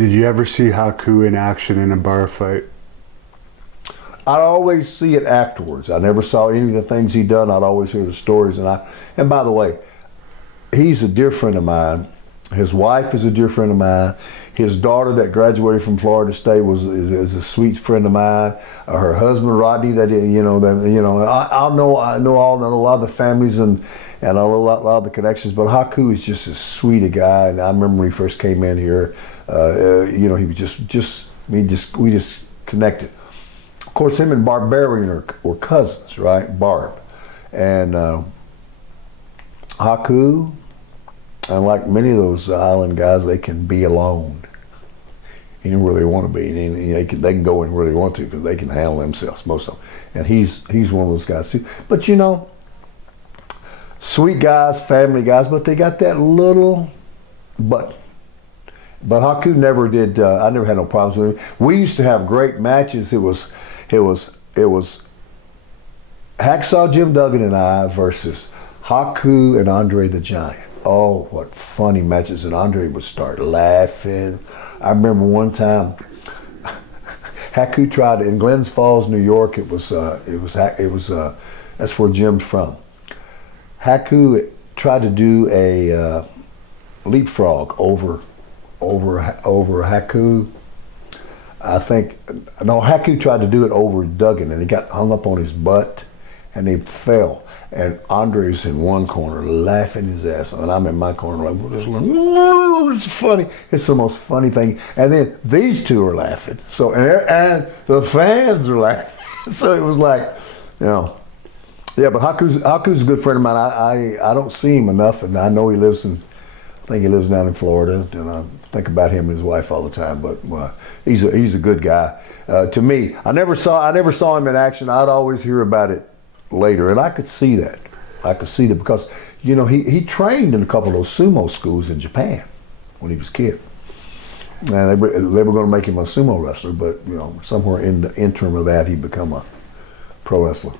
Did you ever see Haku in action in a bar fight? I'd always see it afterwards. I never saw any of the things he done. I'd always hear the stories. And by the way, he's a dear friend of mine. His wife is a dear friend of mine. His daughter that graduated from Florida State is a sweet friend of mine. Her husband Rodney, I know a lot of the families and a lot of the connections. But Haku is just as sweet a guy. And I remember when he first came in here, he was we just connected. Of course, him and Barbarian were cousins, right? Barb and Haku. And like many of those island guys, they can be alone. You don't really want to be. They can go in where they want to because they can handle themselves, most of them. And he's one of those guys too. But sweet guys, family guys, but they got that little but Haku never did. I never had no problems with him. We used to have great matches. It was Hacksaw Jim Duggan and I versus Haku and Andre the Giant. Oh, what funny matches! And Andre would start laughing. I remember one time Haku tried in Glens Falls, New York. That's where Jim's from. Haku tried to do a leapfrog over Haku. Haku tried to do it over Duggan, and he got hung up on his butt, and he fell. And Andre's in one corner laughing his ass off, and I'm in my corner like, it's funny. It's the most funny thing. And then these two are laughing. So and the fans are laughing. So it was like, yeah. But Haku's a good friend of mine. I don't see him enough, and I know I think he lives down in Florida, and I think about him and his wife all the time. But he's a good guy. To me, I never saw him in action. I'd always hear about it later, and I could see that. Because he trained in a couple of those sumo schools in Japan when he was a kid, and they were going to make him a sumo wrestler. But somewhere in the interim of that, he become a pro wrestler.